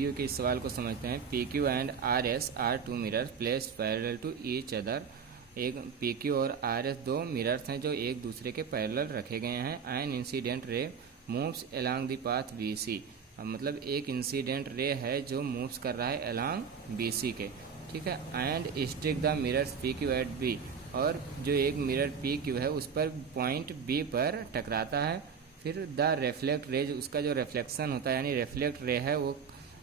Video के इस सवाल को समझते हैं। P Q and R S are two mirrors placed parallel to each other. एक पी क्यू और आर एस दो मिरर्स हैं जो एक दूसरे के पैरेलल रखे गए हैं। An incident ray moves along the path B C. मतलब एक इंसिडेंट रे है जो मूव्स कर रहा है अलोंग बी सी के, ठीक है। And strike the mirrors P Q at B, और जो एक मिरर पी क्यू है उस पर पॉइंट बी पर टकराता है। फिर द रिफ्लेक्ट रे, उसका जो रिफ्लेक्शन होता है यानी रिफ्लेक्ट रे है वो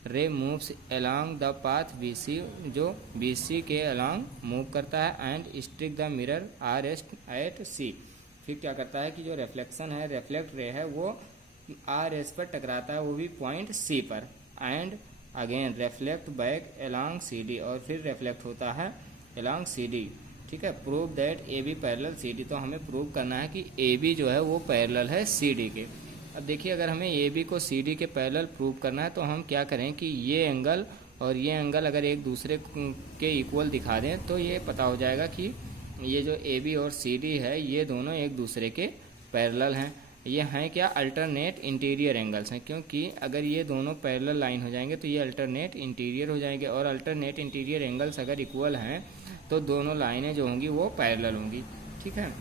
ray moves along the path B C, जो बी सी के अलोंग मूव करता है। And strike the mirror R S at C. फिर क्या करता है कि जो रिफ्लेक्शन है, रिफ्लेक्ट रे है, वो आर एस पर टकराता है, वो भी पॉइंट सी पर। And again reflect back along C D, और फिर रिफ्लेक्ट होता है अलोंग सी डी, ठीक है। Prove that A B parallel C D. तो हमें प्रूव करना है कि ए बी जो है वो पैरेलल है सी डी के। अब देखिए, अगर हमें ए बी को सी डी के पैरेलल प्रूव करना है तो हम क्या करें कि ये एंगल और ये एंगल अगर एक दूसरे के इक्वल दिखा दें तो ये पता हो जाएगा कि ये जो ए बी और सी डी है ये दोनों एक दूसरे के पैरेलल हैं। ये हैं क्या, अल्टरनेट इंटीरियर एंगल्स हैं, क्योंकि अगर ये दोनों पैरेलल लाइन हो जाएंगे तो ये अल्टरनेट इंटीरियर हो जाएंगे, और अल्टरनेट इंटीरियर एंगल्स अगर इक्वल हैं तो दोनों लाइनें जो होंगी वो पैरेलल होंगी, ठीक है।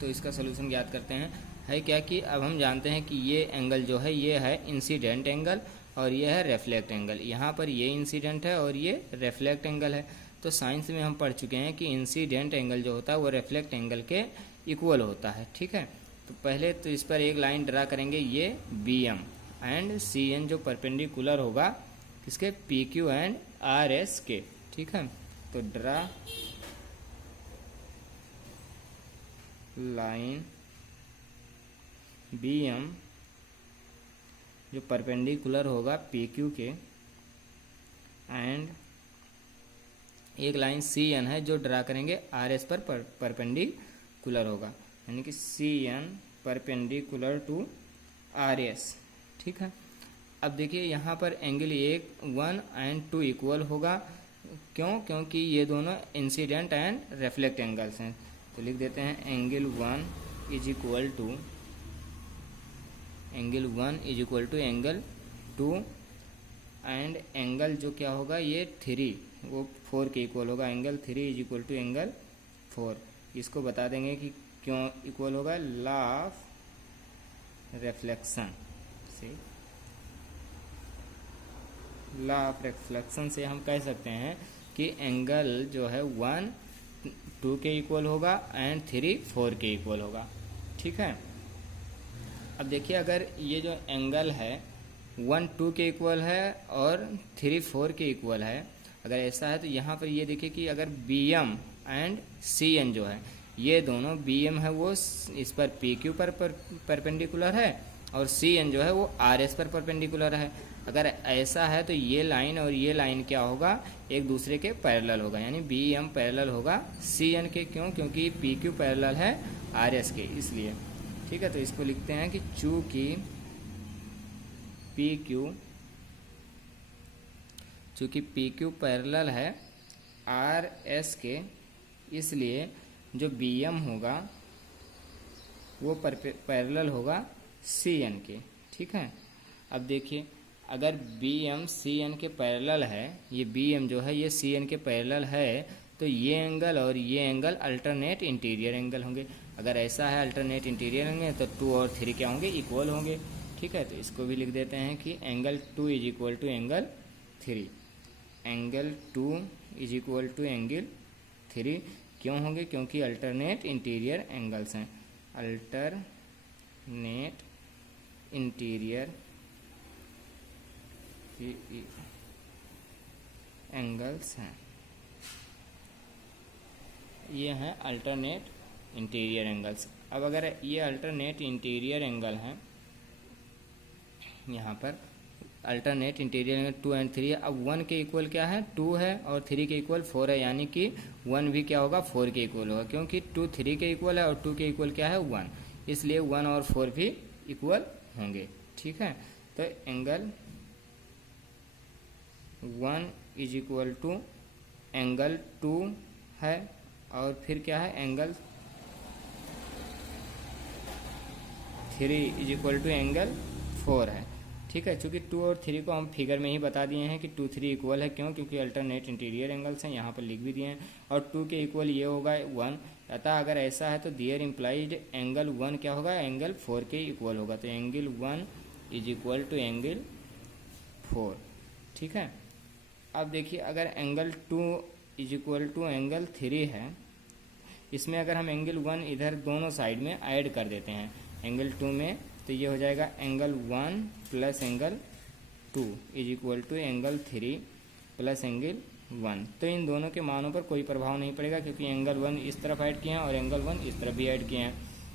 तो इसका सलूशन ज्ञात करते हैं। है क्या कि अब हम जानते हैं कि ये एंगल जो है ये है इंसिडेंट एंगल और ये है रिफ्लेक्ट एंगल। यहाँ पर ये इंसिडेंट है और ये रिफ्लेक्ट एंगल है। तो साइंस में हम पढ़ चुके हैं कि इंसिडेंट एंगल जो होता है वो रिफ्लेक्ट एंगल के इक्वल होता है, ठीक है। तो पहले तो इस पर एक लाइन ड्रा करेंगे, ये B M and C N जो परपेंडिकुलर होगा किसके, P Q and R S के, ठीक है। तो ड्रा लाइन बी एम जो परपेंडिकुलर होगा पी क्यू के, एंड एक लाइन सी एन है जो ड्रा करेंगे आर एस पर परपेंडिकुलर होगा, यानी कि C N perpendicular to R S, ठीक है। अब देखिए यहाँ पर एंगल 1 एंड 2 इक्वल होगा, क्यों, क्योंकि ये दोनों इंसिडेंट एंड रिफ्लेक्ट एंगल्स हैं। तो लिख देते हैं angle 1 is equal to angle 2, and angle जो क्या होगा ये 3 वो 4 के इक्वल होगा। Angle 3 is equal to angle 4। इसको बता देंगे कि क्यों इक्वल होगा, लॉ ऑफ रिफ्लेक्शन से। लॉ ऑफ रिफ्लेक्शन से हम कह सकते हैं कि एंगल जो है 1 2 के इक्वल होगा एंड 3 4 के इक्वल होगा, ठीक है। अब देखिए, अगर ये जो एंगल है 1 2 के इक्वल है और 3 4 के इक्वल है, अगर ऐसा है तो यहाँ पर ये देखिए कि अगर B M and C N जो है ये दोनों, बी एम है वो इस पर पी क्यू पर परपेंडिकुलर है और सी एन जो है वो आर एस पर परपेंडिकुलर है। अगर ऐसा है तो ये लाइन और ये लाइन क्या होगा, एक दूसरे के पैरेलल होगा, यानी बी एम पैरेलल होगा सी एन के। क्यों, क्योंकि पी क्यू पैरेलल है आर एस के, इसलिए, ठीक है। तो इसको लिखते हैं कि चूँकि पी क्यू पैरेलल है आर एस के, इसलिए जो बी एम होगा वो पैरेलल होगा सी एन के, ठीक है। अब देखिए, अगर बी एम सी एन के पैरेलल है, ये बी एम जो है ये सी एन के पैरेलल है, तो ये एंगल और ये एंगल अल्टरनेट इंटीरियर एंगल होंगे। अगर ऐसा है अल्टरनेट इंटीरियर होंगे तो 2 और 3 क्या होंगे, इक्वल होंगे, ठीक है। तो इसको भी लिख देते हैं कि angle 2 is equal to angle 3। Angle 2 is equal to angle 3 क्यों होंगे, क्योंकि अल्टरनेट इंटीरियर एंगल्स हैं। अल्टरनेट इंटीरियर एंगल्स हैं, ये हैं अल्टरनेट इंटीरियर एंगल्स। अब अगर ये अल्टरनेट इंटीरियर एंगल हैं, यहाँ पर अल्टरनेट इंटीरियर एंगल 2 एंड 3 है। अब 1 के इक्वल क्या है, 2 है, और 3 के इक्वल 4 है, यानी कि 1 भी क्या होगा, 4 के इक्वल होगा, क्योंकि 2 3 के इक्वल है और 2 के इक्वल क्या है, 1, इसलिए 1 और 4 भी इक्वल होंगे, ठीक है। तो angle 1 is equal to angle 2 है, और फिर क्या है, angle 3 is equal to angle 4 है, ठीक है। चूंकि 2 और 3 को हम फिगर में ही बता दिए हैं कि 2 3 इक्वल है, क्यों? क्योंकि अल्टरनेट इंटीरियर एंगल्स हैं, यहाँ पर लिख भी दिए हैं। और 2 के इक्वल ये होगा 1, अतः अगर ऐसा है तो दियर इम्प्लाइड एंगल 1 क्या होगा? एंगल 4 के इक्वल होगा। तो angle 1 is equal to angle 4। ठीक है। अब देखिए, अगर angle 2 is equal to angle 3 है, इसमें अगर हम एंगल 1 इधर दोनों साइड में ऐड कर देते हैं एंगल 2 में, तो ये हो जाएगा angle 1 plus angle 2 is equal to angle 3 plus angle 1। तो इन दोनों के मानों पर कोई प्रभाव नहीं पड़ेगा, क्योंकि एंगल 1 इस तरफ ऐड किए हैं और एंगल 1 इस तरफ भी ऐड किए हैं।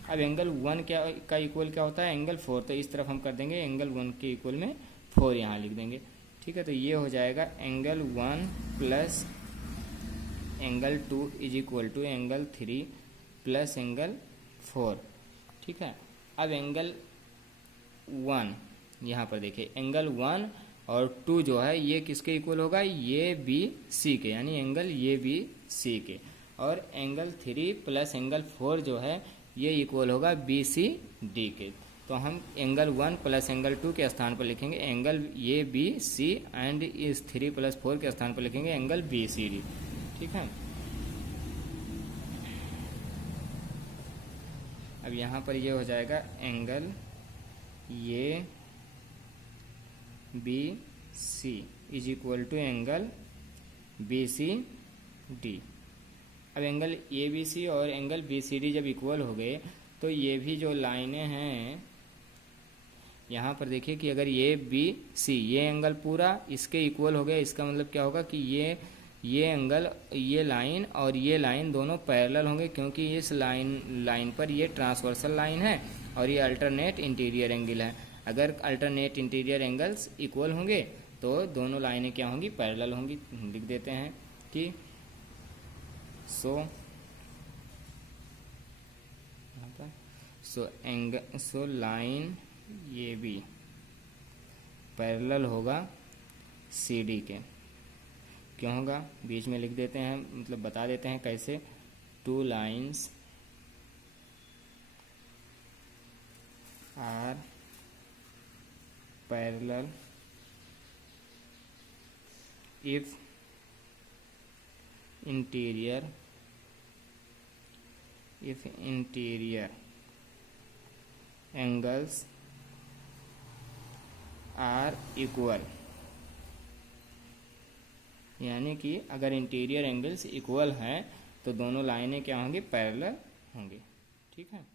अब एंगल 1 क्या का इक्वल क्या होता है? एंगल 4। तो इस तरफ हम कर देंगे एंगल 1 के इक्वल में 4 यहाँ लिख देंगे। ठीक है। तो ये हो जाएगा angle 1 plus angle 2 is equal to angle 3 plus angle 4। ठीक है। अब एंगल 1 यहाँ पर देखिए, एंगल 1 और 2 जो है ये किसके इक्वल होगा? ये बी सी के, यानी एंगल ये बी सी के। और एंगल 3 प्लस एंगल 4 जो है ये इक्वल होगा बी सी डी के। तो हम एंगल 1 प्लस एंगल 2 के स्थान पर लिखेंगे एंगल ये बी सी, एंड इस 3 प्लस 4 के स्थान पर लिखेंगे एंगल बी सी डी। ठीक है। अब यहाँ पर ये हो जाएगा एंगल ये B C is equal to angle B C D. अब एंगल ए बी सी और एंगल बी सी डी जब इक्वल हो गए, तो ये भी जो लाइनें हैं यहाँ पर देखिए कि अगर ये बी सी ये एंगल पूरा इसके इक्वल हो गया, इसका मतलब क्या होगा कि ये एंगल, ये लाइन और ये लाइन दोनों पैरेलल होंगे, क्योंकि इस लाइन पर ये ट्रांसवर्सल लाइन है और ये अल्टरनेट इंटीरियर एंगल है। अगर अल्टरनेट इंटीरियर एंगल्स इक्वल होंगे तो दोनों लाइनें क्या होंगी? पैरेलल होंगी। लिख देते हैं कि सो लाइन ये भी पैरेलल होगा सी डी के। क्यों होगा? बीच में लिख देते हैं, मतलब बता देते हैं कैसे। 2 lines are parallel if interior angles are equal, यानी कि अगर इंटीरियर एंगल्स इक्वल हैं तो दोनों लाइनें क्या होंगी? पैरेलल होंगी। ठीक है।